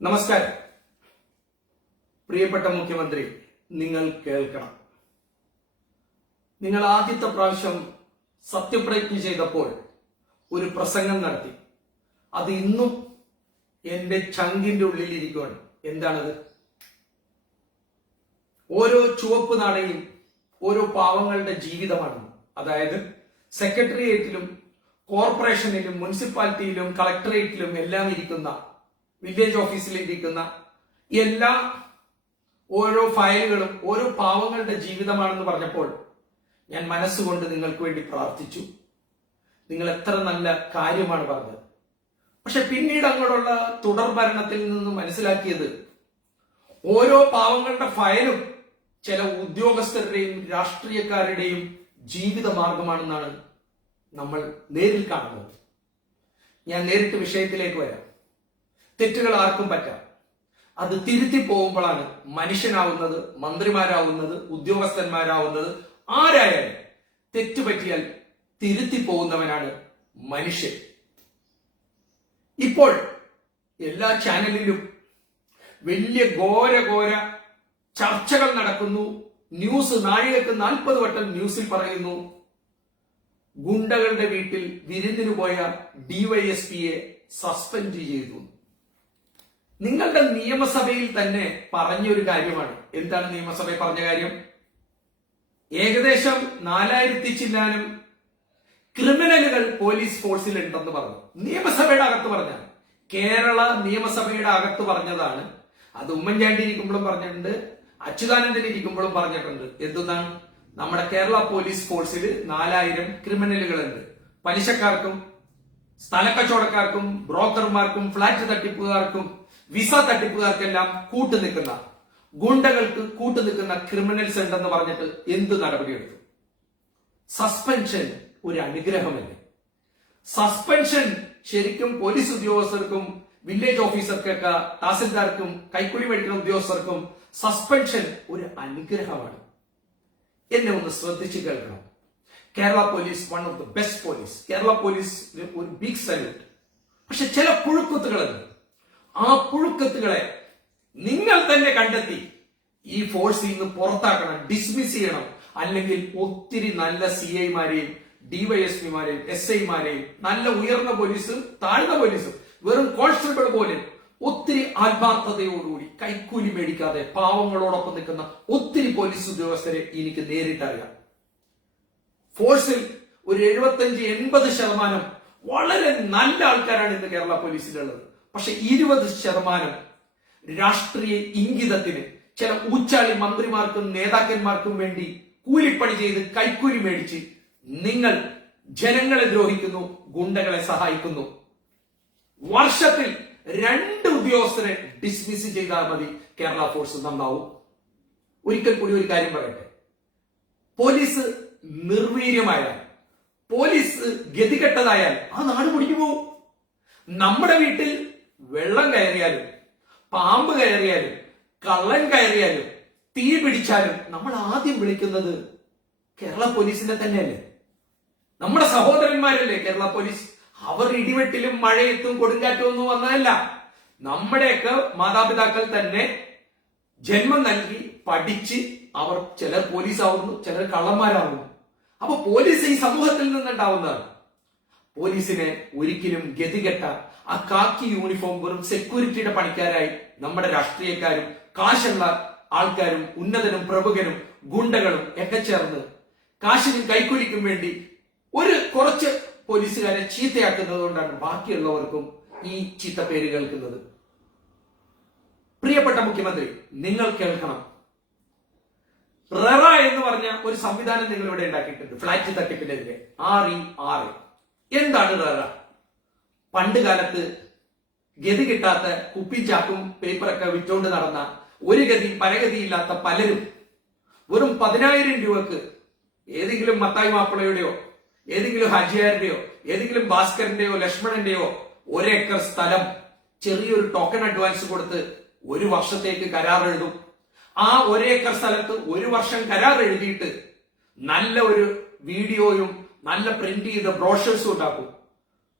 നമസ്കാരം. പ്രിയപ്പെട്ട മുഖ്യമന്ത്രി നിങ്ങൾ കേൾക്കണം. നിങ്ങൾ ആദ്യത്തെ പ്രാവശ്യം സത്യപ്രതിജ്ഞ ചെയ്തപ്പോൾ ഒരു പ്രസംഗം നടത്തി. അത് ഇന്നും എന്റെ ചങ്കിന്റെ ഉള്ളിൽ ഇരിക്കുകയാണ് എന്താണത്? ഓരോ ചുവപ്പ് നാടയും ഓരോ പാവങ്ങളുടെ ജീവിതമാണ്. അതായത് സെക്രട്ടേറിയറ്റിലും കോർപ്പറേഷനിലും മുനിസിപ്പാലിറ്റിയിലും കളക്ടറേറ്റിലും എല്ലാം ഇരിക്കുന്ന വില്ലേജ് ഓഫീസിൽ ഇരിക്കുന്ന എല്ലാ ഓരോ ഫയലുകളും ഓരോ പാവങ്ങളുടെ ജീവിതമാണെന്ന് പറഞ്ഞപ്പോൾ ഞാൻ മനസ്സുകൊണ്ട് നിങ്ങൾക്ക് വേണ്ടി പ്രാർത്ഥിച്ചു. നിങ്ങൾ എത്ര നല്ല കാര്യമാണ് പറഞ്ഞത്. പക്ഷെ പിന്നീട് അങ്ങോട്ടുള്ള തുടർ ഭരണത്തിൽ നിന്ന് മനസ്സിലാക്കിയത് ഓരോ പാവങ്ങളുടെ ഫയലും ചില ഉദ്യോഗസ്ഥരുടെയും രാഷ്ട്രീയക്കാരുടെയും ജീവിത മാർഗമാണെന്നാണ് നമ്മൾ നേരിൽ കാണുന്നത്. ഞാൻ നേരിട്ട് വിഷയത്തിലേക്ക് വരാം. തെറ്റുകൾ ആർക്കും പറ്റാം. അത് തിരുത്തി പോകുമ്പോഴാണ് മനുഷ്യനാവുന്നത് മന്ത്രിമാരാവുന്നത് ഉദ്യോഗസ്ഥന്മാരാവുന്നത് ആരായാലും തെറ്റ് പറ്റിയാൽ തിരുത്തി പോകുന്നവനാണ് മനുഷ്യൻ. ഇപ്പോൾ എല്ലാ ചാനലിലും വലിയ ഘോര ഘോര ചർച്ചകൾ നടക്കുന്നു. ന്യൂസ് നാഴികക്ക് നാൽപ്പത് വട്ടം ന്യൂസിൽ പറയുന്നു ഗുണ്ടകളുടെ വീട്ടിൽ വിരുന്നിന് പോയ ഡിവൈഎസ്പിയെ സസ്പെൻഡ് ചെയ്തു. നിങ്ങളുടെ നിയമസഭയിൽ തന്നെ പറഞ്ഞൊരു കാര്യമാണ്. എന്താണ് നിയമസഭയിൽ പറഞ്ഞ കാര്യം? ഏകദേശം നാലായിരത്തി ചില്ലാനും ക്രിമിനലുകൾ പോലീസ് ഫോഴ്സിൽ ഉണ്ടെന്ന് പറഞ്ഞു. നിയമസഭയുടെ അകത്ത് പറഞ്ഞാണ്. കേരള നിയമസഭയുടെ അകത്ത് പറഞ്ഞതാണ്. അത് ഉമ്മൻചാണ്ടി ഇരിക്കുമ്പോഴും പറഞ്ഞിട്ടുണ്ട്. അച്യുതാനന്ദൻ ഇരിക്കുമ്പോഴും പറഞ്ഞിട്ടുണ്ട്. എന്തെന്നാണ്? നമ്മുടെ കേരള പോലീസ് ഫോഴ്സിൽ നാലായിരം ക്രിമിനലുകളുണ്ട്. പലിശക്കാർക്കും സ്ഥലക്കച്ചവടക്കാർക്കും ബ്രോക്കർമാർക്കും ഫ്ളാറ്റ് തട്ടിപ്പുകാർക്കും വിസ തട്ടിപ്പുകാർക്കെല്ലാം കൂട്ടു നിൽക്കുന്ന ഗുണ്ടകൾക്ക് കൂട്ടു കൂട്ടുനിൽക്കുന്ന ക്രിമിനൽസ് ഉണ്ടെന്ന് പറഞ്ഞിട്ട് എന്ത് നടപടിയെടുത്തു? സസ്പെൻഷൻ ഒരു അനുഗ്രഹമല്ലേ? സസ്പെൻഷൻ ശരിക്കും പോലീസ് ഉദ്യോഗസ്ഥർക്കും വില്ലേജ് ഓഫീസർക്കൊക്കെ തഹസിൽദാർക്കും കൈക്കൂലി മേടിക്കുന്ന ഉദ്യോഗസ്ഥർക്കും സസ്പെൻഷൻ ഒരു അനുഗ്രഹമാണ്. എന്നെ ഒന്ന് ശ്രദ്ധിച്ചു കേൾക്കണം. Kerala police one of the best police Kerala police ഒരു ബിഗ് സല്യൂട്ട് പക്ഷെ ചില പുഴുക്കുത്തുകളുണ്ട് ആ പുഴുക്കത്തുകളെ നിങ്ങൾ തന്നെ കണ്ടെത്തി. ഈ ഫോഴ്സിൽ നിന്ന് പുറത്താക്കണം ഡിസ്മിസ് ചെയ്യണം. അല്ലെങ്കിൽ ഒത്തിരി നല്ല സി ഐമാരെയും ഡിവൈഎസ്പിമാരെയും എസ് ഐമാരെയും നല്ല ഉയർന്ന പോലീസും താഴ്ന്ന പോലീസും വെറും കോൺസ്റ്റബിൾ പോലെ ഒത്തിരി ആത്മാർത്ഥതയോടുകൂടി കൈക്കൂലി മേടിക്കാതെ പാവങ്ങളോടൊപ്പം നിൽക്കുന്ന ഒത്തിരി പോലീസ് ഉദ്യോഗസ്ഥരെ എനിക്ക് നേരിട്ടറിയാം. ഫോഴ്സിൽ ഒരു എഴുപത്തഞ്ച് എൺപത് ശതമാനം വളരെ നല്ല ആൾക്കാരാണ് ഇന്ന് കേരള പോലീസിലുള്ളത്. പക്ഷെ ഇരുപത് ശതമാനം രാഷ്ട്രീയ ഇംഗിതത്തിന് ചില ഊച്ചാളി മന്ത്രിമാർക്കും നേതാക്കന്മാർക്കും വേണ്ടി കൂലിപ്പണി ചെയ്ത് കൈക്കൂലി മേടിച്ച് നിങ്ങൾ ജനങ്ങളെ ദ്രോഹിക്കുന്നു ഗുണ്ടകളെ സഹായിക്കുന്നു. വർഷത്തിൽ രണ്ട് ഉദ്യോഗസ്ഥരെ ഡിസ്മിസ് ചെയ്താൽ മതി. കേരള ഫോഴ്സ് നന്നാവും. ഒരിക്കൽ കൂടി ഒരു കാര്യം പറയട്ടെ. പോലീസ് നിർവീര്യമായാൽ പോലീസ് ഗതികെട്ടതായാൽ ആ നാട് പിടിക്കുമോ നമ്മുടെ വീട്ടിൽ വെള്ളം കയറിയാലും പാമ്പ് കയറിയാലും കള്ളൻ കയറിയാലും തീ പിടിച്ചാലും നമ്മൾ ആദ്യം വിളിക്കുന്നത് കേരള പോലീസിനെ തന്നെയല്ലേ? നമ്മുടെ സഹോദരന്മാരല്ലേ കേരള പോലീസ്? അവർ ഇടിവെട്ടിലും മഴയത്തും കൊടുങ്കാറ്റും ഒന്നും വന്നതല്ല. നമ്മുടെയൊക്കെ മാതാപിതാക്കൾ തന്നെ ജന്മം നൽകി പഠിച്ച് അവർ ചിലർ പോലീസ് ആവുന്നു ചിലർ കള്ളന്മാരാവുന്നു. അപ്പൊ പോലീസ് ഈ സമൂഹത്തിൽ നിന്നുണ്ടാവുന്നതാണ്. പോലീസിനെ ഒരിക്കലും ഗതികെട്ട ആ കാക്കി യൂണിഫോം വെറും സെക്യൂരിറ്റിയുടെ പണിക്കാരായി നമ്മുടെ രാഷ്ട്രീയക്കാരും കാശുള്ള ആൾക്കാരും ഉന്നതനും പ്രമുഖനും ഗുണ്ടകളും ഒക്കെ ചേർന്ന് കാശിനും കൈക്കൂലിക്കും വേണ്ടി ഒരു കുറച്ച് പോലീസുകാരെ ചീത്തയാക്കുന്നത് കൊണ്ടാണ് ബാക്കിയുള്ളവർക്കും ഈ ചീത്ത പേര് കേൾക്കുന്നത്. പ്രിയപ്പെട്ട മുഖ്യമന്ത്രി നിങ്ങൾ കേൾക്കണം. റെറ എന്ന് പറഞ്ഞ ഒരു സംവിധാനം നിങ്ങൾ ഇവിടെ ഉണ്ടാക്കിയിട്ടുണ്ട് ഫ്ളാറ്റ് തട്ടിപ്പിനെതിരെ. ആർ ഇ ആർ എന്താണ് റെറ? പണ്ട് കാലത്ത് ഗതി കിട്ടാത്ത കുപ്പി ചാക്കും പേപ്പറൊക്കെ വിറ്റോണ്ട് നടന്ന ഒരു ഗതി പരഗതിയില്ലാത്ത പലരും വെറും പതിനായിരം രൂപക്ക് ഏതെങ്കിലും മത്തായി മാപ്പിളയുടെയോ ഏതെങ്കിലും ഹാജിയാരുടെയോ ഏതെങ്കിലും ഭാസ്കരന്റെയോ ലക്ഷ്മണന്റെയോ ഒരേക്കർ സ്ഥലം ചെറിയൊരു ടോക്കൺ അഡ്വാൻസ് കൊടുത്ത് ഒരു വർഷത്തേക്ക് കരാർ എഴുതും. ആ ഒരേക്കർ സ്ഥലത്ത് ഒരു വർഷം കരാർ എഴുതിയിട്ട് നല്ല ഒരു വീഡിയോയും നല്ല പ്രിന്റ് ചെയ്ത ബ്രോഷേഴ്സും ഉണ്ടാക്കും.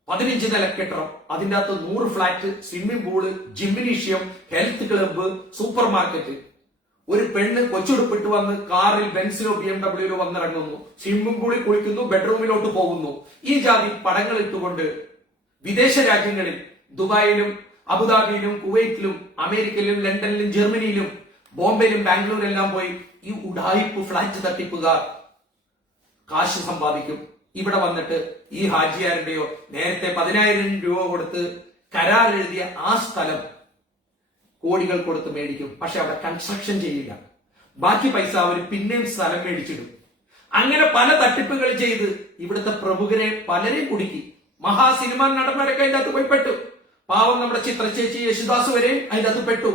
പതിനഞ്ച് നില കെട്ടിടം അതിന്റെ അകത്ത് നൂറ് flat swimming pool gymnasium health club super market ഒരു പെണ്ണ് കൊച്ചുടുപ്പിട്ട് വന്ന് കാറിൽ ബെൻസിലോ ബി എം ഡബ്ല്യൂലോ വന്നിറങ്ങുന്നു. സ്വിമ്മിംഗ് പൂളിൽ കുളിക്കുന്നു ബെഡ്റൂമിലോട്ട് പോകുന്നു. ഈ ജാതി പടങ്ങൾ ഇട്ടുകൊണ്ട് വിദേശ രാജ്യങ്ങളിൽ ദുബായിലും അബുദാബിയിലും കുവൈറ്റിലും അമേരിക്കയിലും ലണ്ടനിലും ജർമ്മനിയിലും ബോംബെയിലും ബാംഗ്ലൂരിലെല്ലാം പോയി ഈ ഉഡായിപ്പ് ഫ്ലാറ്റ് തട്ടിപ്പുകാർ കാശ് സമ്പാദിക്കും. ഇവിടെ വന്നിട്ട് ഈ ഹാജിയാരുടെയോ നേരത്തെ പതിനായിരം രൂപ കൊടുത്ത് കരാർ എഴുതിയ ആ സ്ഥലം കോടികൾ കൊടുത്ത് മേടിക്കും. പക്ഷെ അവിടെ കൺസ്ട്രക്ഷൻ ചെയ്യില്ല. ബാക്കി പൈസ അവർ പിന്നെയും സ്ഥലം മേടിച്ചിടും. അങ്ങനെ പല തട്ടിപ്പുകൾ ചെയ്ത് ഇവിടുത്തെ പ്രമുഖരെ പലരെയും കുടുക്കി. മഹാ സിനിമാ നടന്മാരൊക്കെ അതിന്റെ അകത്ത് പോയി പെട്ടു. പാവം നമ്മുടെ ചിത്രചേച്ചി യേശുദാസ് വരെ അതിന്റെ അകത്ത് പെട്ടു.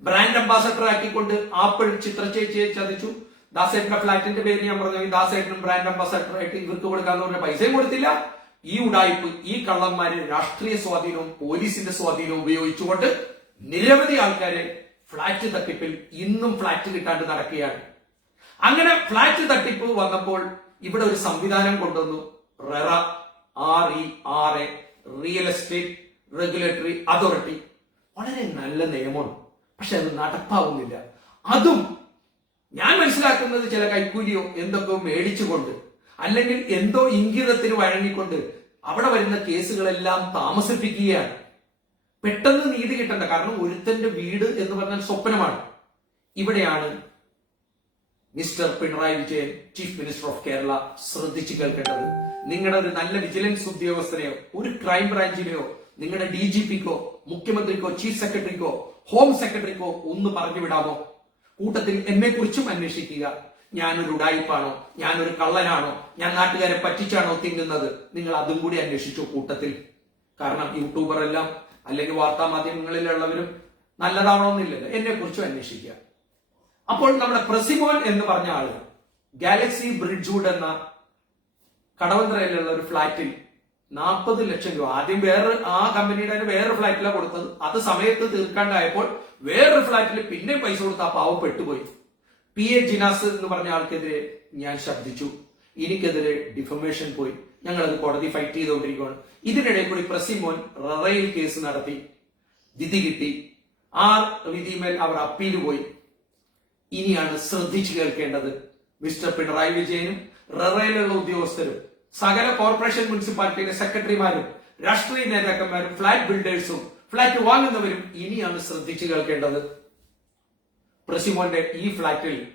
ബ്രാൻഡ് അംബാസഡർ ആക്കിക്കൊണ്ട് ആപ്പിൾ ചിത്രചേച്ചിയെ ചതിച്ചു. ദാസേട്ടന്റെ ഫ്ലാറ്റിന്റെ പേര് ഞാൻ പറഞ്ഞു ദാസേട്ടനും ബ്രാൻഡ് അംബാസഡർ ആയിട്ട് ഇവർക്ക് കൊടുക്കാന്ന് പറഞ്ഞ പൈസയും കൊടുത്തില്ല. ഈ ഉടായ്പ് ഈ കള്ളന്മാര് രാഷ്ട്രീയ സ്വാധീനവും പോലീസിന്റെ സ്വാധീനവും ഉപയോഗിച്ചുകൊണ്ട് നിരവധി ആൾക്കാരെ ഫ്ളാറ്റ് തട്ടിപ്പിൽ ഇന്നും ഫ്ളാറ്റ് കിട്ടാണ്ട് നടക്കുകയാണ്. അങ്ങനെ ഫ്ളാറ്റ് തട്ടിപ്പ് വന്നപ്പോൾ ഇവിടെ ഒരു സംവിധാനം കൊണ്ടുവന്നു. RERA R E R A real estate regulatory authority വളരെ നല്ല നിയമമാണ്. പക്ഷെ അത് നടപ്പാവുന്നില്ല. അതും ഞാൻ മനസ്സിലാക്കുന്നത് ചില കൈക്കൂലിയോ എന്തൊക്കെയോ മേടിച്ചുകൊണ്ട് അല്ലെങ്കിൽ എന്തോ ഇംഗിതത്തിന് വഴങ്ങിക്കൊണ്ട് അവിടെ വരുന്ന കേസുകളെല്ലാം താമസിപ്പിക്കുകയാണ്. പെട്ടെന്ന് നീതി കിട്ടണ്ട. കാരണം ഒരുത്തന്റെ വീട് എന്ന് പറഞ്ഞാൽ സ്വപ്നമാണ്. ഇവിടെയാണ് mister Pinarayi Vijayan chief minister of Kerala ശ്രദ്ധിച്ചു കേൾക്കേണ്ടത്. നിങ്ങളുടെ ഒരു നല്ല വിജിലൻസ് ഉദ്യോഗസ്ഥനെയോ ഒരു ക്രൈം ബ്രാഞ്ചിനെയോ നിങ്ങളുടെ ഡി ജി പിക്കോ മുഖ്യമന്ത്രിക്കോ ചീഫ് സെക്രട്ടറിക്കോ ഹോം സെക്രട്ടറിക്കോ ഒന്ന് പറഞ്ഞു വിടാമോ കൂട്ടത്തിൽ എന്നെ കുറിച്ചും അന്വേഷിക്കുക. ഞാനൊരു ഉടായിപ്പാണോ? ഞാനൊരു കള്ളനാണോ? ഞാൻ നാട്ടുകാരെ പറ്റിച്ചാണോ തിന്നുന്നത്? നിങ്ങൾ അതും കൂടി അന്വേഷിച്ചു കൂട്ടത്തിൽ. കാരണം യൂട്യൂബർ എല്ലാം അല്ലെങ്കിൽ വാർത്താ മാധ്യമങ്ങളിലുള്ളവരും നല്ലതാവണമെന്നില്ലല്ലോ. എന്നെ കുറിച്ചും അന്വേഷിക്കുക. അപ്പോൾ നമ്മുടെ പ്രസിമോൻ എന്ന് പറഞ്ഞ ആൾ ഗാലക്സി ബ്രിഡ്ജ്വുഡ് എന്ന കടവന്ത്രയിലുള്ള ഒരു ഫ്ലാറ്റിൽ നാൽപ്പത് ലക്ഷം രൂപ. ആദ്യം വേറെ ആ കമ്പനിയുടെ തന്നെ വേറെ ഫ്ലാറ്റിലാണ് കൊടുത്തത്. അത് സമയത്ത് തീർക്കാണ്ടായപ്പോൾ വേറൊരു ഫ്ലാറ്റിൽ പിന്നെ പൈസ കൊടുത്ത് ആ പാവം പെട്ടുപോയി. പി എ ജിനാസ് എന്ന് പറഞ്ഞ ആൾക്കെതിരെ ഞാൻ ശബ്ദിച്ചു. എനിക്കെതിരെ ഡിഫമേഷൻ പോയി. ഞങ്ങൾ അത് കോടതി ഫൈറ്റ് ചെയ്തുകൊണ്ടിരിക്കുകയാണ്. ഇതിനിടെ കൂടി പ്രസിമോൻ ററയിൽ കേസ് നടത്തി. വിധി കിട്ടി. ആ വിധിമേൽ അവർ അപ്പീൽ പോയി. ഇനിയാണ് ശ്രദ്ധിച്ചു കേൾക്കേണ്ടത് മിസ്റ്റർ പിണറായി വിജയനും ററയിലുള്ള ഉദ്യോഗസ്ഥരും. സകല കോർപ്പറേഷൻ മുനിസിപ്പാലിറ്റിയിലെ സെക്രട്ടറിമാരും രാഷ്ട്രീയ നേതാക്കന്മാരും ഫ്ളാറ്റ് ബിൽഡേഴ്സും ഫ്ളാറ്റ് വാങ്ങുന്നവരും ഇനിയാണ് ശ്രദ്ധിച്ചു കേൾക്കേണ്ടത്. പ്രസിമോന്റെ ഈ ഫ്ളാറ്റിൽ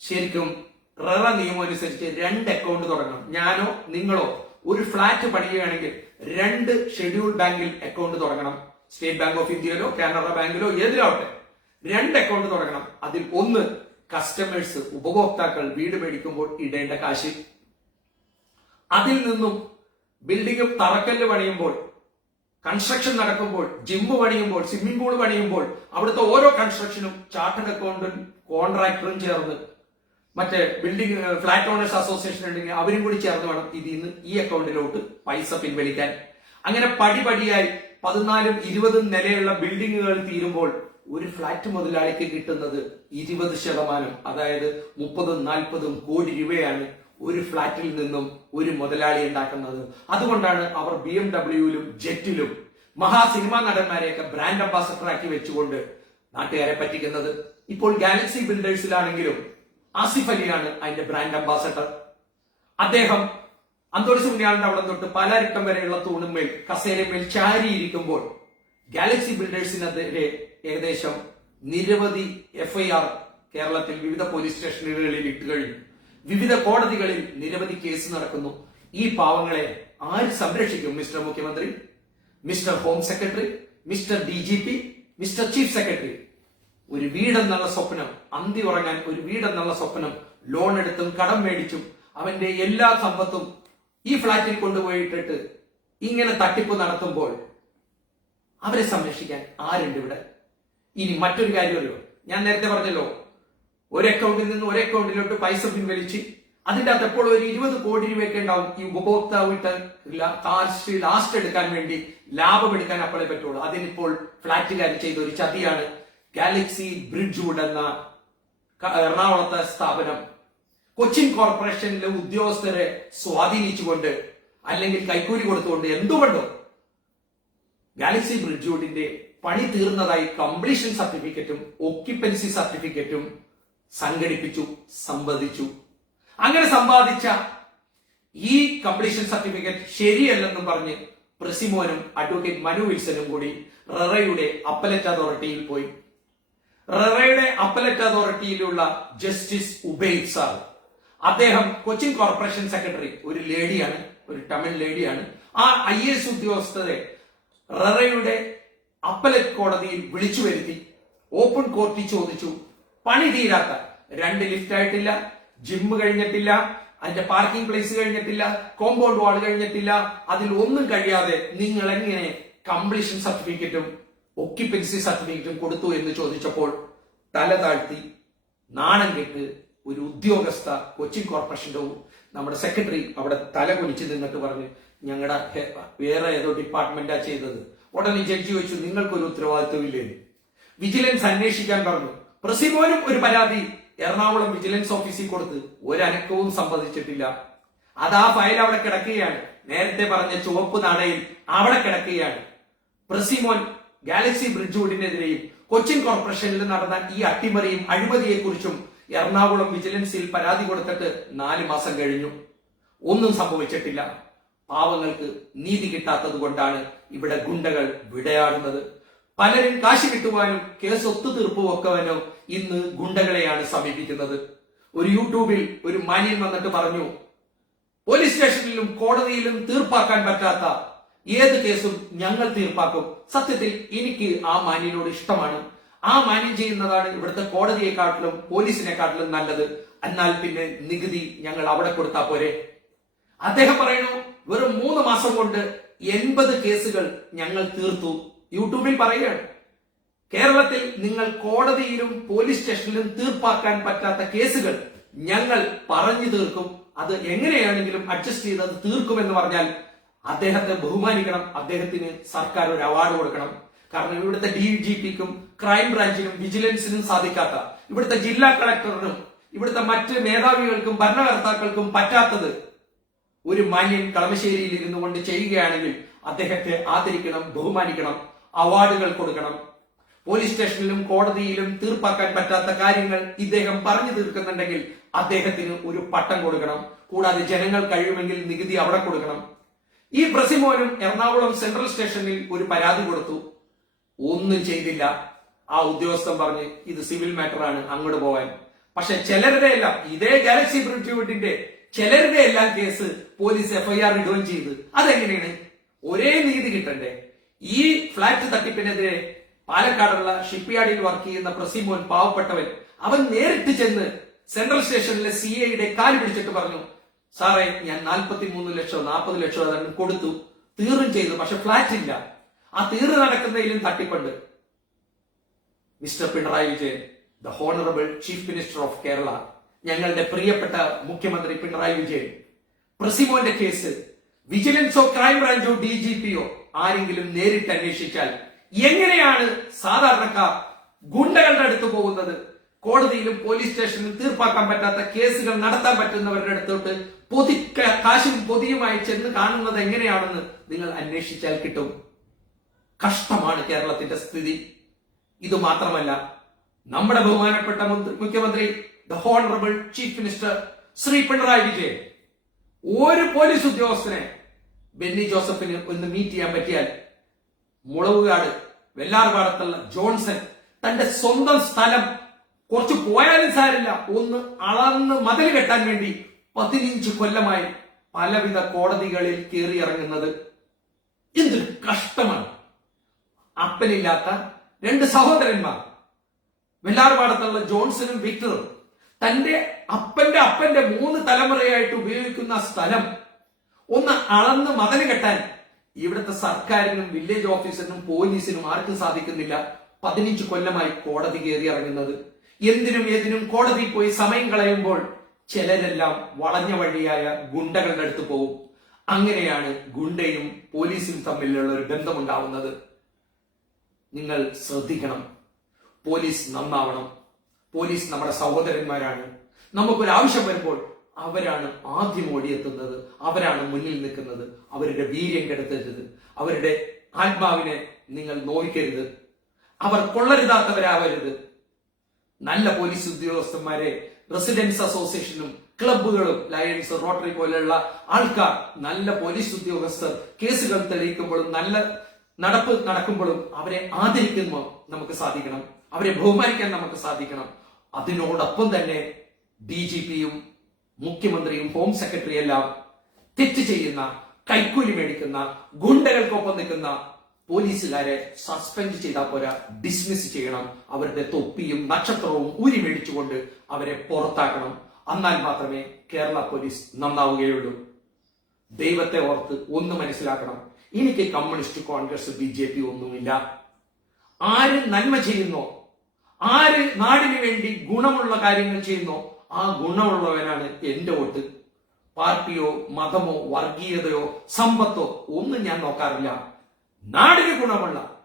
ശരിക്കും ററ നിയമം അനുസരിച്ച് രണ്ട് അക്കൗണ്ട് തുടങ്ങണം. ഞാനോ നിങ്ങളോ ഒരു ഫ്ളാറ്റ് പണിയുകയാണെങ്കിൽ രണ്ട് ഷെഡ്യൂൾ ബാങ്കിൽ അക്കൗണ്ട് തുടങ്ങണം. സ്റ്റേറ്റ് ബാങ്ക് ഓഫ് ഇന്ത്യയിലോ കാനറ ബാങ്കിലോ ഏതിലാവട്ടെ രണ്ട് അക്കൗണ്ട് തുടങ്ങണം. അതിൽ ഒന്ന് കസ്റ്റമേഴ്സ് ഉപഭോക്താക്കൾ വീട് മേടിക്കുമ്പോൾ ഇടേണ്ട കാശ്. അതിൽ നിന്നും ബിൽഡിംഗ് തറക്കല്ല് പണിയുമ്പോൾ കൺസ്ട്രക്ഷൻ നടക്കുമ്പോൾ ജിമ്മ് പണിയുമ്പോൾ സ്വിമ്മിംഗ് പൂൾ പണിയുമ്പോൾ അവിടുത്തെ ഓരോ കൺസ്ട്രക്ഷനും ചാർട്ടേഡ് അക്കൗണ്ടും കോൺട്രാക്ടറും ചേർന്ന് മറ്റേ ബിൽഡിംഗ് ഫ്ലാറ്റ് ഓണേഴ്സ് അസോസിയേഷൻ ഉണ്ടെങ്കിൽ അവരും കൂടി ചേർന്ന് വേണം ഇതിൽ നിന്ന് ഈ അക്കൗണ്ടിലോട്ട് പൈസ പിൻവലിക്കാൻ. അങ്ങനെ പടിപടിയായി പതിനാലും ഇരുപതും നിലയുള്ള ബിൽഡിങ്ങുകൾ തീരുമ്പോൾ ഒരു ഫ്ലാറ്റ് മുതലാളിക്ക് കിട്ടുന്നത് ഇരുപത് ശതമാനം അതായത് മുപ്പതും നാൽപ്പതും കോടി രൂപയാണ് ഒരു ഫ്ളാറ്റിൽ നിന്നും ഒരു മുതലാളി ഉണ്ടാക്കുന്നത്. അതുകൊണ്ടാണ് അവർ ബി എം ഡബ്ല്യുവിലും ജെറ്റിലും മഹാ സിനിമാ നടന്മാരെയൊക്കെ ബ്രാൻഡ് അംബാസഡർ ആക്കി വെച്ചുകൊണ്ട് നാട്ടുകാരെ പറ്റിക്കുന്നത്. ഇപ്പോൾ ഗാലക്സി ബിൽഡേഴ്സിലാണെങ്കിലും ആസിഫ് അലിയാണ് അതിന്റെ ബ്രാൻഡ് അംബാസഡർ അദ്ദേഹം അന്തോണിസ് മുന്നിയാളിന്റെ അവിടെ തൊട്ട് പലരിട്ടം വരെയുള്ള തൂണുമേൽ കസേരമേൽ ചാരിയിരിക്കുമ്പോൾ ഗാലക്സി ബിൽഡേഴ്സിനെതിരെ ഏകദേശം നിരവധി എഫ്ഐആർ കേരളത്തിൽ വിവിധ പോലീസ് സ്റ്റേഷനുകളിൽ ഇട്ട് കഴിഞ്ഞു. വിവിധ കോടതികളിൽ നിരവധി കേസ് നടക്കുന്നു. ഈ പാവങ്ങളെ ആര് സംരക്ഷിക്കും മിസ്റ്റർ മുഖ്യമന്ത്രി? Mister home secretary? Mister D G P? Mister chief secretary? ഒരു വീടെന്നുള്ള സ്വപ്നം അന്തി ഉറങ്ങാൻ ഒരു വീടെന്നുള്ള സ്വപ്നം ലോൺ എടുത്തും കടം മേടിച്ചും അവന്റെ എല്ലാ സമ്പത്തും ഈ ഫ്ളാറ്റിൽ കൊണ്ടുപോയിട്ടിട്ട് ഇങ്ങനെ തട്ടിപ്പ് നടത്തുമ്പോൾ അവരെ സംരക്ഷിക്കാൻ ആരുണ്ട് ഇവിടെ? ഇനി മറ്റൊരു കാര്യം അറിയോ? ഞാൻ നേരത്തെ പറഞ്ഞല്ലോ ഒരു അക്കൗണ്ടിൽ നിന്ന് ഒരു അക്കൗണ്ടിലോട്ട് പൈസ പിൻവലിച്ച് അതിന്റെ അകത്ത് എപ്പോഴും ഒരു ഇരുപത് കോടി രൂപയൊക്കെ ഉണ്ടാവും. ഈ ഉപഭോക്താവിട്ട് കാശ് ലാസ്റ്റ് എടുക്കാൻ വേണ്ടി ലാഭം എടുക്കാൻ അപ്പോഴേ പറ്റുള്ളൂ. അതിനിപ്പോൾ ഫ്ളാറ്റുകാർ ചെയ്ത ഒരു ചതിയാണ് ഗാലക്സി ബ്രിഡ്ജ്വുഡ് എന്ന എറണാകുളത്തെ സ്ഥാപനം. കൊച്ചിൻ കോർപ്പറേഷനിലെ ഉദ്യോഗസ്ഥരെ സ്വാധീനിച്ചുകൊണ്ട് അല്ലെങ്കിൽ കൈക്കൂലി കൊടുത്തുകൊണ്ട് എന്തുകൊണ്ടോ ഗാലക്സി ബ്രിഡ്ജ് ബ്രിഡ്ജ്വുഡിന്റെ പണി തീർന്നതായി കംപ്ലീഷൻ സർട്ടിഫിക്കറ്റും ഒക്യുപ്പൻസി സർട്ടിഫിക്കറ്റും സംഘടിപ്പിച്ചു സംവദിച്ചു. അങ്ങനെ സമ്പാദിച്ച ഈ കംപ്ലീഷൻ സർട്ടിഫിക്കറ്റ് ശരിയല്ലെന്നും പറഞ്ഞ് പ്രസിമോനും അഡ്വക്കേറ്റ് മനു വിൽസനും കൂടി റെറയുടെ അപ്പലറ്റ് അതോറിറ്റിയിൽ പോയി. റെറയുടെ അപ്പലറ്റ് അതോറിറ്റിയിലുള്ള ജസ്റ്റിസ് ഉബൈദ് സാർ. അദ്ദേഹം കൊച്ചിൻ കോർപ്പറേഷൻ സെക്രട്ടറി ഒരു ലേഡിയാണ് ഒരു തമിഴ് ലേഡിയാണ് ആ ഐ എസ് ഉദ്യോഗസ്ഥരെ റെറയുടെ അപ്പലറ്റ് കോടതിയിൽ വിളിച്ചു വരുത്തി ഓപ്പൺ കോർട്ടിൽ ചോദിച്ചു. പണി തീരാത്ത രണ്ട് ലിഫ്റ്റ് ആയിട്ടില്ല ജിം കഴിഞ്ഞിട്ടില്ല അതിന്റെ പാർക്കിംഗ് പ്ലേസ് കഴിഞ്ഞിട്ടില്ല കോമ്പൗണ്ട് വാൾ കഴിഞ്ഞിട്ടില്ല അതിൽ ഒന്നും കഴിയാതെ നിങ്ങൾ എങ്ങനെ കംപ്ലീഷൻ സർട്ടിഫിക്കറ്റും ഒക്യുപ്പൻസി സർട്ടിഫിക്കറ്റും കൊടുത്തു എന്ന് ചോദിച്ചപ്പോൾ തല താഴ്ത്തി നാണം കെട്ട് ഒരു ഉദ്യോഗസ്ഥ കൊച്ചിൻ കോർപ്പറേഷന്റെ നമ്മുടെ സെക്രട്ടറി അവിടെ തല കുനിച്ച് നിന്നിട്ട് പറഞ്ഞു ഞങ്ങളുടെ വേറെ ഏതോ ഡിപ്പാർട്ട്മെന്റാ ചെയ്തത്. ഉടനെ ജഡ്ജി ചോദിച്ചു നിങ്ങൾക്കൊരു ഉത്തരവാദിത്വം ഇല്ലേ വിജിലൻസ് അന്വേഷിക്കാൻ പറഞ്ഞു. പ്രസിമോനും ഒരു പരാതി എറണാകുളം വിജിലൻസ് ഓഫീസിൽ കൊടുത്ത് ഒരനക്കവും സംഭവിച്ചിട്ടില്ല അത് ആ ഫയൽ അവിടെ കിടക്കുകയാണ്. നേരത്തെ പറഞ്ഞ ചുവപ്പ് നാടയിൽ അവിടെ കിടക്കുകയാണ്. പ്രസിമോൻ ഗാലക്സി ബ്രിഡ്ജ് ബ്രിഡ്ജ്വുഡിനെതിരെയും കൊച്ചിൻ കോർപ്പറേഷനിൽ നടന്ന ഈ അട്ടിമറിയും അഴിമതിയെക്കുറിച്ചും എറണാകുളം വിജിലൻസിൽ പരാതി കൊടുത്തിട്ട് നാല് മാസം കഴിഞ്ഞു. ഒന്നും സംഭവിച്ചിട്ടില്ല. പാവങ്ങൾക്ക് നീതി കിട്ടാത്തത് കൊണ്ടാണ് ഇവിടെ ഗുണ്ടകൾ വിടയാടുന്നത്. പലരും കാശ് കിട്ടുവാനും കേസ് ഒത്തുതീർപ്പ് വെക്കുവാനോ ഇന്ന് ഗുണ്ടകളെയാണ് സമീപിക്കുന്നത്. ഒരു യൂട്യൂബിൽ ഒരു മാന്യൻ വന്നിട്ട് പറഞ്ഞു പോലീസ് സ്റ്റേഷനിലും കോടതിയിലും തീർപ്പാക്കാൻ പറ്റാത്ത ഏത് കേസും ഞങ്ങൾ തീർപ്പാക്കും. സത്യത്തിൽ എനിക്ക് ആ മാന്യനോട് ഇഷ്ടമാണ്. ആ മാന്യം ചെയ്യുന്നതാണ് ഇവിടുത്തെ കോടതിയെക്കാട്ടിലും പോലീസിനെക്കാട്ടിലും നല്ലത്. എന്നാൽ പിന്നെ നികുതി ഞങ്ങൾ അവിടെ കൊടുത്താൽ പോരെ? അദ്ദേഹം പറയുന്നു വെറും മൂന്ന് മാസം കൊണ്ട് എൺപത് കേസുകൾ ഞങ്ങൾ തീർത്തു. യൂട്യൂബിൽ പറയുകയാണ്. കേരളത്തിൽ നിങ്ങൾ കോടതിയിലും പോലീസ് സ്റ്റേഷനിലും തീർപ്പാക്കാൻ പറ്റാത്ത കേസുകൾ ഞങ്ങൾ പറഞ്ഞു തീർക്കും. അത് എങ്ങനെയാണെങ്കിലും അഡ്ജസ്റ്റ് ചെയ്ത് അത് തീർക്കുമെന്ന് പറഞ്ഞാൽ അദ്ദേഹത്തെ ബഹുമാനിക്കണം അദ്ദേഹത്തിന് സർക്കാർ ഒരു അവാർഡ് കൊടുക്കണം. കാരണം ഇവിടുത്തെ ഡി ജി പിക്കും ക്രൈം ബ്രാഞ്ചിനും വിജിലൻസിനും സാധിക്കാത്ത ഇവിടുത്തെ ജില്ലാ കളക്ടറിനും ഇവിടുത്തെ മറ്റ് മേധാവികൾക്കും ഭരണകർത്താക്കൾക്കും പറ്റാത്തത് ഒരു മാന്യൻ കളമശ്ശേരിയിൽ ഇരുന്നു കൊണ്ട് ചെയ്യുകയാണെങ്കിൽ അദ്ദേഹത്തെ ആദരിക്കണം ബഹുമാനിക്കണം അവാർഡുകൾ കൊടുക്കണം. പോലീസ് സ്റ്റേഷനിലും കോടതിയിലും തീർപ്പാക്കാൻ പറ്റാത്ത കാര്യങ്ങൾ ഇദ്ദേഹം പറഞ്ഞു തീർക്കുന്നുണ്ടെങ്കിൽ അദ്ദേഹത്തിന് ഒരു പട്ടം കൊടുക്കണം. കൂടാതെ ജനങ്ങൾ കഴിയുമെങ്കിൽ നികുതി അവിടെ കൊടുക്കണം. ഈ ബ്രസിമോനും എറണാകുളം സെൻട്രൽ സ്റ്റേഷനിൽ ഒരു പരാതി കൊടുത്തു. ഒന്നും ചെയ്തില്ല. ആ ഉദ്യോഗസ്ഥൻ പറഞ്ഞ് ഇത് സിവിൽ മാറ്ററാണ് അങ്ങോട്ട് പോവാൻ. പക്ഷെ ചിലരുടെ എല്ലാം ഇതേ ഗാലക്സി ബ്രിഡ്ജ്വുഡിന്റെ ചിലരുടെ എല്ലാം കേസ് പോലീസ് എഫ്ഐആർ ഇടുകയും ചെയ്ത്. അതെങ്ങനെയാണ്? ഒരേ നീതി കിട്ടണ്ടേ? ഈ ഫ്ളാറ്റ് തട്ടിപ്പിനെതിരെ പാലക്കാടുള്ള ഷിപ്പ്യാർഡിൽ വർക്ക് ചെയ്യുന്ന പ്രസിമോൻ പാവപ്പെട്ടവൻ അവൻ നേരിട്ട് ചെന്ന് സെൻട്രൽ സ്റ്റേഷനിലെ സി ഐയുടെ കാൽ പിടിച്ചിട്ട് പറഞ്ഞു സാറേ ഞാൻ നാൽപ്പത്തി മൂന്ന് ലക്ഷം നാൽപ്പത് ലക്ഷം അതാണ് കൊടുത്തു തീറും ചെയ്തു പക്ഷെ ഫ്ലാറ്റ് ഇല്ല. ആ തീറ് നടക്കുന്നതിലും തട്ടിപ്പുണ്ട്. Mister Pinarayi Vijayan the honourable chief minister of Kerala ഞങ്ങളുടെ പ്രിയപ്പെട്ട മുഖ്യമന്ത്രി പിണറായി വിജയൻ പ്രസിമോന്റെ കേസ് വിജിലൻസോ ക്രൈം ബ്രാഞ്ചോ ഡി ജി പിയോ ആരെങ്കിലും നേരിട്ട് അന്വേഷിച്ചാൽ എങ്ങനെയാണ് സാധാരണക്കാർ ഗുണ്ടകളുടെ അടുത്ത് പോകുന്നത്? കോടതിയിലും പോലീസ് സ്റ്റേഷനിലും തീർപ്പാക്കാൻ പറ്റാത്ത കേസുകൾ നടത്താൻ പറ്റുന്നവരുടെ അടുത്തോട്ട് പൊതി കാശും പൊതിയുമായി ചെന്ന് കാണുന്നത് എങ്ങനെയാണെന്ന് നിങ്ങൾ അന്വേഷിച്ചാൽ കിട്ടും. കഷ്ടമാണ് കേരളത്തിന്റെ സ്ഥിതി. ഇത് മാത്രമല്ല നമ്മുടെ ബഹുമാനപ്പെട്ട മുഖ്യമന്ത്രി the honourable chief minister Shri Pinarayi Vijayan ഒരു പോലീസ് ഉദ്യോഗസ്ഥനെ ബെന്നി ജോസഫിന് ഒന്ന് മീറ്റ് ചെയ്യാൻ പറ്റിയാൽ മുളവുകാട് വെള്ളാർപാടത്തുള്ള ജോൺസൺ തന്റെ സ്വന്തം സ്ഥലം കുറച്ച് പോയാലും സാരില്ല ഒന്ന് അളന്ന് മതിൽ കെട്ടാൻ വേണ്ടി പതിനഞ്ച് കൊല്ലമായി പലവിധ കോടതികളിൽ കയറിയിറങ്ങുന്നത് എന്തൊരു കഷ്ടമാണ്. അപ്പനില്ലാത്ത രണ്ട് സഹോദരന്മാർ വെള്ളാർപാടത്തുള്ള ജോൺസണും വിക്ടറും തന്റെ അപ്പന്റെ അപ്പന്റെ മൂന്ന് തലമുറയായിട്ട് ഉപയോഗിക്കുന്ന സ്ഥലം ഒന്ന് അളന്ന് മതന് കെട്ടാൻ. ഇവിടുത്തെ സർക്കാരിനും വില്ലേജ് ഓഫീസറിനും പോലീസിനും ആർക്കും സാധിക്കുന്നില്ല. പതിനഞ്ച് കൊല്ലമായി കോടതി കയറി ഇറങ്ങുന്നത്. എന്തിനും ഏതിനും കോടതി പോയി സമയം കളയുമ്പോൾ ചിലരെല്ലാം വളഞ്ഞ വഴിയായ ഗുണ്ടകളുടെ അടുത്ത് പോകും. അങ്ങനെയാണ് ഗുണ്ടയും പോലീസും തമ്മിലുള്ള ഒരു ബന്ധമുണ്ടാവുന്നത്. നിങ്ങൾ ശ്രദ്ധിക്കണം. പോലീസ് നന്നാവണം. പോലീസ് നമ്മുടെ സഹോദരന്മാരാണ്. നമുക്കൊരു ആവശ്യം വരുമ്പോൾ അവരാണ് ആദ്യം ഓടിയെത്തുന്നത് അവരാണ് മുന്നിൽ നിൽക്കുന്നത് അവരുടെ വീര്യം കെടുത്തരുത് അവരുടെ ആത്മാവിനെ നിങ്ങൾ നോവിക്കരുത് അവർ കൊള്ളരുതാത്തവരാവരുത്. നല്ല പോലീസ് ഉദ്യോഗസ്ഥന്മാരെ റെസിഡൻസ് അസോസിയേഷനും ക്ലബുകളും ലയൺസ് റോട്ടറി പോലെയുള്ള ആൾക്കാർ നല്ല പോലീസ് ഉദ്യോഗസ്ഥർ കേസുകൾ തെളിയിക്കുമ്പോഴും നല്ല നടപ്പ് നടക്കുമ്പോഴും അവരെ ആദരിക്കുമ്പോൾ നമുക്ക് സാധിക്കണം അവരെ ബഹുമാനിക്കാൻ നമുക്ക് സാധിക്കണം. അതിനോടൊപ്പം തന്നെ ഡി ജി പിയും മുഖ്യമന്ത്രിയും ഹോം സെക്രട്ടറി എല്ലാം തെറ്റ് ചെയ്യുന്ന കൈക്കൂലി മേടിക്കുന്ന ഗുണ്ടകൾക്കൊപ്പം നിൽക്കുന്ന പോലീസുകാരെ സസ്പെൻഡ് ചെയ്താൽ പോരാ ഡിസ്മിസ് ചെയ്യണം. അവരുടെ തൊപ്പിയും നക്ഷത്രവും ഊരി മേടിച്ചുകൊണ്ട് അവരെ പുറത്താക്കണം. എന്നാൽ മാത്രമേ കേരള പോലീസ് നന്നാവുകയുള്ളൂ. ദൈവത്തെ ഓർത്ത് ഒന്ന് മനസ്സിലാക്കണം. എനിക്ക് communist Congress B J P ഒന്നുമില്ല. ആര് നന്മ ചെയ്യുന്നോ? ആര് നാടിനു വേണ്ടി ഗുണമുള്ള കാര്യങ്ങൾ ചെയ്യുന്നോ? ആ ഗുണമുള്ളവനാണ് എന്റെ വോട്ട്. പാർട്ടിയോ മതമോ വർഗീയതയോ സമ്പത്തോ ഒന്നും ഞാൻ നോക്കാറില്ല. നാടിന് ഗുണമുള്ള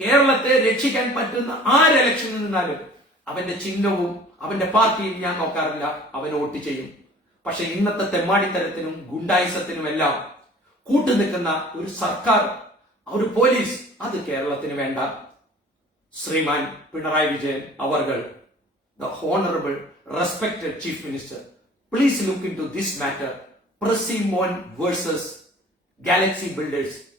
കേരളത്തെ രക്ഷിക്കാൻ പറ്റുന്ന ആര് നിന്നാലും അവന്റെ ചിഹ്നവും അവന്റെ പാർട്ടിയും ഞാൻ നോക്കാറില്ല. അവൻ വോട്ട് ചെയ്യും. പക്ഷെ ഇന്നത്തെ തെമ്മാടിത്തരത്തിനും ഗുണ്ടായുസത്തിനുമെല്ലാം കൂട്ടുനിൽക്കുന്ന ഒരു സർക്കാർ ഒരു പോലീസ് അത് കേരളത്തിന് വേണ്ട. ശ്രീമാൻ പിണറായി വിജയൻ അവർകൾ the honourable chief minister please look into this matter Prasimon versus Galaxy builders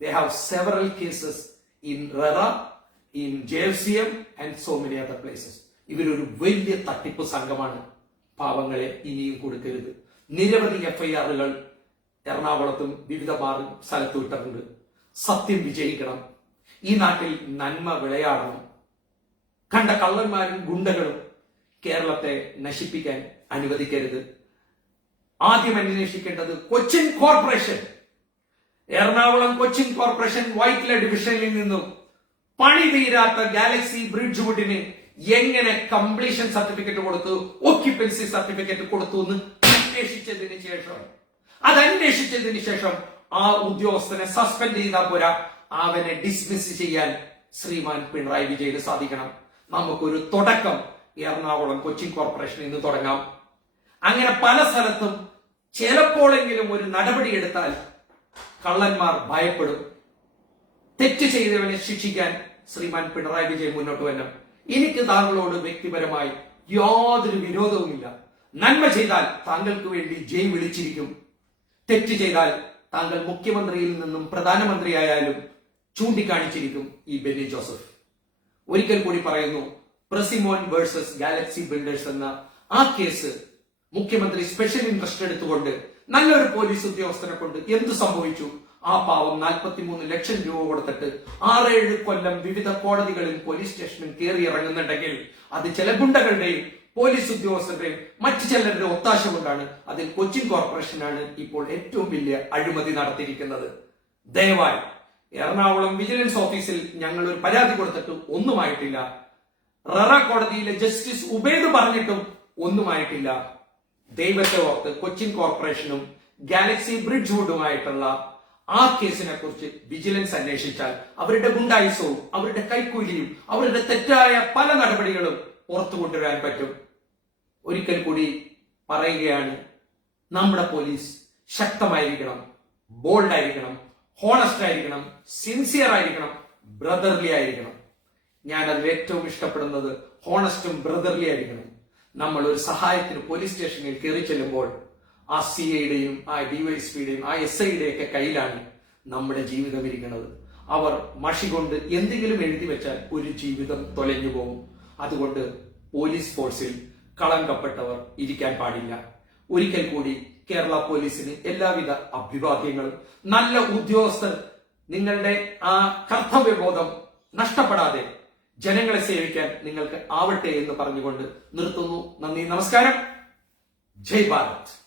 They have several cases in RERA, in JFCM and so many other places. ഇവരൊരു വലിയ തട്ടിപ്പ് സംഘമാണ് പാവങ്ങളെ ഇനിയും കൊടുക്കരുത്. നിരവധി എഫ് ഐ ആറുകൾ എറണാകുളത്തും വിവിധ ബാറും സ്ഥലത്ത് വിട്ടിട്ടുണ്ട് സത്യം വിജയിക്കണം. ഈ നാട്ടിൽ നന്മ വിളയാടണം. കണ്ട കള്ളന്മാരും ഗുണ്ടകളും കേരളത്തെ നശിപ്പിക്കാൻ അനുവദിക്കരുത്. ആദ്യം അന്വേഷിക്കേണ്ടത് കൊച്ചിൻ കോർപ്പറേഷൻ. എറണാകുളം കൊച്ചിൻ കോർപ്പറേഷൻ വൈറ്റ്ല ഡിവിഷനിൽ നിന്നും പണി തീരാത്ത ഗാലക്സി ബ്രിഡ്ജ് വുഡിന് എങ്ങനെ കംപ്ലീഷൻ സർട്ടിഫിക്കറ്റ് കൊടുത്തു ഓക്യുപ്പൻസി സർട്ടിഫിക്കറ്റ് കൊടുത്തു എന്ന് അന്വേഷിച്ചതിന് ശേഷം. അത് അന്വേഷിച്ചതിന് ശേഷം ആ ഉദ്യോഗസ്ഥനെ സസ്പെൻഡ് ചെയ്താൽ പോരാ. അവനെ ഡിസ്മിസ് ചെയ്യാൻ ശ്രീമാൻ പിണറായി വിജയന് സാധിക്കണം. നമുക്കൊരു തുടക്കം. എറണാകുളം കൊച്ചിൻ കോർപ്പറേഷൻ ഇന്ന് തുടങ്ങാം. അങ്ങനെ പല സ്ഥലത്തും ചിലപ്പോഴെങ്കിലും ഒരു നടപടി എടുത്താൽ കള്ളന്മാർ ഭയപ്പെടും. തെറ്റ് ചെയ്തവനെ ശിക്ഷിക്കാൻ ശ്രീമാൻ പിണറായി വിജയൻ മുന്നോട്ട് വരണം. എനിക്ക് താങ്കളോട് വ്യക്തിപരമായി യാതൊരു വിരോധവുമില്ല. നന്മ ചെയ്താൽ താങ്കൾക്ക് വേണ്ടി ജയ് വിളിച്ചിരിക്കും. തെറ്റ് ചെയ്താൽ താങ്കൾ മുഖ്യമന്ത്രിയിൽ നിന്നും പ്രധാനമന്ത്രിയായാലും ചൂണ്ടിക്കാണിച്ചിരിക്കും ഈ ബെന്നി ജോസഫ്. ഒരിക്കൽ കൂടി പറയുന്നു പ്രസിമോൻ വേഴ്സസ് ഗാലക്സി ബിൽഡേഴ്സ് എന്ന ആ കേസ് മുഖ്യമന്ത്രി സ്പെഷ്യൽ ഇൻട്രസ്റ്റ് എടുത്തുകൊണ്ട് നല്ലൊരു പോലീസ് ഉദ്യോഗസ്ഥനെ കൊണ്ട് എന്ത് സംഭവിച്ചു? ആ പാവം 43 ലക്ഷം രൂപ കൊടുത്തിട്ട് ആറേഴ് കൊല്ലം വിവിധ കോടതികളിൽ പോലീസ് സ്റ്റേഷനിൽ കയറി ഇറങ്ങുന്നുണ്ടെങ്കിൽ അത് ചില ഗുണ്ടകളുടെയും പോലീസ് ഉദ്യോഗസ്ഥരുടെയും മറ്റു ചിലരുടെ ഒത്താശ കൊണ്ടാണ് അതിൽ കൊച്ചിൻ കോർപ്പറേഷനാണ് ഇപ്പോൾ ഏറ്റവും വലിയ അഴിമതി നടത്തിയിരിക്കുന്നത്. ദയവായി എറണാകുളം വിജിലൻസ് ഓഫീസിൽ ഞങ്ങൾ ഒരു പരാതി കൊടുത്തിട്ട് ഒന്നുമായിട്ടില്ല ററ കോടതിയിലെ ജസ്റ്റിസ് ഉബേദ് പറഞ്ഞിട്ടും ഒന്നുമായിട്ടില്ല. ദൈവത്തെ ഓർത്ത് കൊച്ചിൻ കോർപ്പറേഷനും ഗാലക്സി ബ്രിഡ്ജ് വുഡുമായിട്ടുള്ള ആ കേസിനെ കുറിച്ച് വിജിലൻസ് അന്വേഷിച്ചാൽ അവരുടെ ഗുണ്ടായുസവും അവരുടെ കൈക്കൂലിയും അവരുടെ തെറ്റായ പല നടപടികളും പുറത്തു കൊണ്ടുവരാൻ പറ്റും. ഒരിക്കൽ കൂടി പറയുകയാണ് നമ്മുടെ പോലീസ് ശക്തമായിരിക്കണം ബോൾഡ് ആയിരിക്കണം ഹോണസ്റ്റ് ആയിരിക്കണം സിൻസിയർ ആയിരിക്കണം ബ്രദർലി ആയിരിക്കണം. ഞാൻ അതിൽ ഏറ്റവും ഇഷ്ടപ്പെടുന്നത് ഹോണസ്റ്റും ബ്രദർലി ആയിരിക്കണം. നമ്മൾ ഒരു സഹായത്തിന് പോലീസ് സ്റ്റേഷനിൽ കയറി ചെല്ലുമ്പോൾ ആ സി ഐയുടെയും ആ ഡിവൈഎസ്പിയുടെയും ആ എസ് ഐയുടെയും ഒക്കെ കയ്യിലാണ് നമ്മുടെ ജീവിതം ഇരിക്കുന്നത്. അവർ മഷി കൊണ്ട് എന്തെങ്കിലും എഴുതി വെച്ചാൽ ഒരു ജീവിതം തൊലഞ്ഞു പോകും. അതുകൊണ്ട് പോലീസ് ഫോഴ്സിൽ കളങ്കപ്പെട്ടവർ ഇരിക്കാൻ പാടില്ല. ഒരിക്കൽ കൂടി കേരള പോലീസിന് എല്ലാവിധ അഭിവാദ്യങ്ങളും. നല്ല ഉദ്യോഗസ്ഥർ നിങ്ങളുടെ ആ കർത്തവ്യബോധം നഷ്ടപ്പെടാതെ ജനങ്ങളെ സേവിക്കാൻ നിങ്ങൾക്ക് ആവട്ടെ എന്ന് പറഞ്ഞുകൊണ്ട് നിർത്തുന്നു. നന്ദി നമസ്കാരം. ജയ് ഭാരത്.